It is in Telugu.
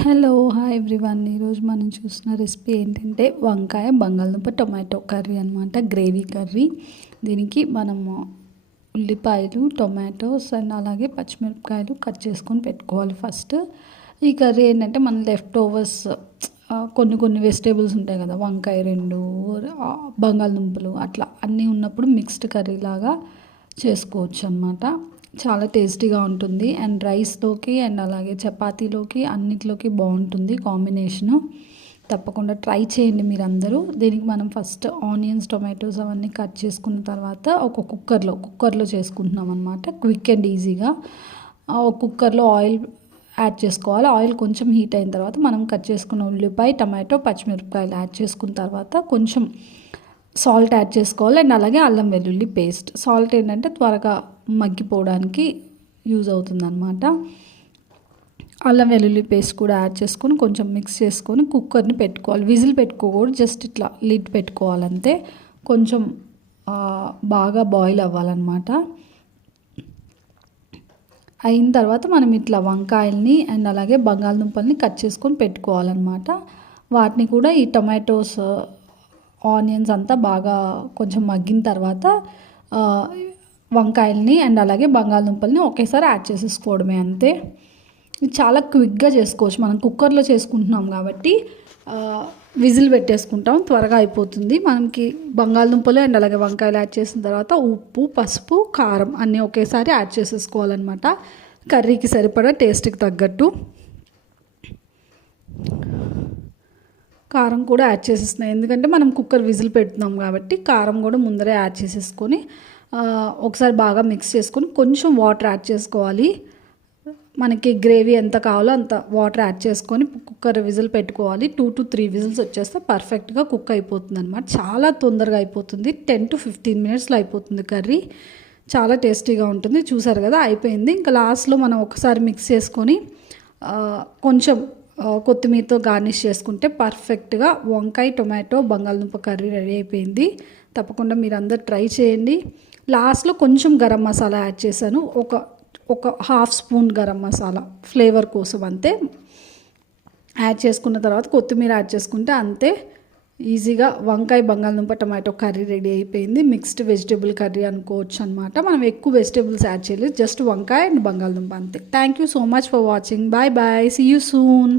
Hello hi everyone. ఈరోజు మనం చూసిన రెసిపీ ఏంటంటే వంకాయ బంగాళదుంప టొమాటో కర్రీ అనమాట, గ్రేవీ కర్రీ. దీనికి మనము ఉల్లిపాయలు, టొమాటోస్ అండ్ అలాగే పచ్చిమిరపకాయలు కట్ చేసుకొని పెట్టుకోవాలి ఫస్ట్. ఈ కర్రీ ఏంటంటే మన లెఫ్ట్ ఓవర్స్ కొన్ని వెజిటేబుల్స్ ఉంటాయి కదా, వంకాయ 2 బంగాళదుంపలు అట్లా అన్నీ ఉన్నప్పుడు మిక్స్డ్ కర్రీ లాగా చేసుకోవచ్చు అనమాట. చాలా టేస్టీగా ఉంటుంది అండ్ రైస్లోకి అండ్ అలాగే చపాతీలోకి అన్నిట్లోకి బాగుంటుంది కాంబినేషను. తప్పకుండా ట్రై చేయండి మీరందరూ. దీనికి మనం ఫస్ట్ ఆనియన్స్, టొమాటోస్ అవన్నీ కట్ చేసుకున్న తర్వాత ఒక కుక్కర్లో చేసుకుంటున్నాం అనమాట, క్విక్ అండ్ ఈజీగా. ఒక కుక్కర్లో ఆయిల్ యాడ్ చేసుకోవాలి. ఆయిల్ కొంచెం హీట్ అయిన తర్వాత మనం కట్ చేసుకున్న ఉల్లిపాయ, టమాటో, పచ్చిమిరపకాయలు యాడ్ చేసుకున్న తర్వాత కొంచెం సాల్ట్ యాడ్ చేసుకోవాలి అండ్ అలాగే అల్లం వెల్లుల్లి పేస్ట్. సాల్ట్ ఏంటంటే త్వరగా మగ్గిపోవడానికి యూజ్ అవుతుంది అనమాట. అల్లం వెల్లుల్లి పేస్ట్ కూడా యాడ్ చేసుకొని కొంచెం మిక్స్ చేసుకొని కుక్కర్ని పెట్టుకోవాలి. విజిల్ పెట్టుకోకూడదు, జస్ట్ ఇట్లా లిడ్ పెట్టుకోవాలంతే. కొంచెం బాగా బాయిల్ అవ్వాలన్నమాట. అయిన తర్వాత మనం ఇట్లా వంకాయల్ని అండ్ అలాగే బంగాళదుంపల్ని కట్ చేసుకొని పెట్టుకోవాలన్నమాట. వాటిని కూడా ఈ టొమాటోస్, ఆనియన్స్ అంతా బాగా కొంచెం మగ్గిన తర్వాత వంకాయల్ని అండ్ అలాగే బంగాళదుంపల్ని ఒకేసారి యాడ్ చేసేసుకోవడమే, అంతే. ఇది చాలా క్విక్గా చేసుకోవచ్చు. మనం కుక్కర్లో చేసుకుంటున్నాం కాబట్టి విజిల్ పెట్టేసుకుంటాం, త్వరగా అయిపోతుంది. మనకి బంగాళదుంపలు అండ్ అలాగే వంకాయలు యాడ్ చేసిన తర్వాత ఉప్పు, పసుపు, కారం అన్నీ ఒకేసారి యాడ్ చేసేసుకోవాలన్నమాట, కర్రీకి సరిపడా టేస్ట్కి తగ్గట్టు. కారం కూడా యాడ్ చేసేస్తున్నాయి, ఎందుకంటే మనం కుక్కర్ విజిల్ పెడుతున్నాం కాబట్టి కారం కూడా ముందరే యాడ్ చేసేసుకొని ఒకసారి బాగా మిక్స్ చేసుకొని కొంచెం వాటర్ యాడ్ చేసుకోవాలి. మనకి గ్రేవీ ఎంత కావాలో అంత వాటర్ యాడ్ చేసుకొని కుక్కర్ విజిల్ పెట్టుకోవాలి. 2 to 3 విజిల్స్ వచ్చేస్తే పర్ఫెక్ట్గా కుక్ అయిపోతుంది అనమాట. చాలా తొందరగా అయిపోతుంది, 10 to 15 మినిట్స్లో అయిపోతుంది కర్రీ. చాలా టేస్టీగా ఉంటుంది. చూసారు కదా, అయిపోయింది. ఇంకా లాస్ట్లో మనం ఒకసారి మిక్స్ చేసుకొని కొంచెం కొత్తిమీరతో గార్నిష్ చేసుకుంటే పర్ఫెక్ట్గా వంకాయ, టొమాటో, బంగాళదుంప కర్రీ రెడీ అయిపోయింది. తప్పకుండా మీరు అందరు ట్రై చేయండి. లాస్ట్లో కొంచెం గరం మసాలా యాడ్ చేశాను, ఒక half spoon garam masala flavour కోసం, అంతే. యాడ్ చేసుకున్న తర్వాత కొత్తిమీర యాడ్ చేసుకుంటే అంతే, ఈజీగా వంకాయ, బంగాళదుంప, టమాటో కర్రీ రెడీ అయిపోయింది. మిక్స్డ్ వెజిటేబుల్ కర్రీ అనుకోవచ్చు అనమాట. మనం ఎక్కువ వెజిటేబుల్స్ యాడ్ చేయలేదు, జస్ట్ వంకాయ అండ్ బంగాళదుంప అంతే. Thank you so much for watching. Bye bye, see you soon.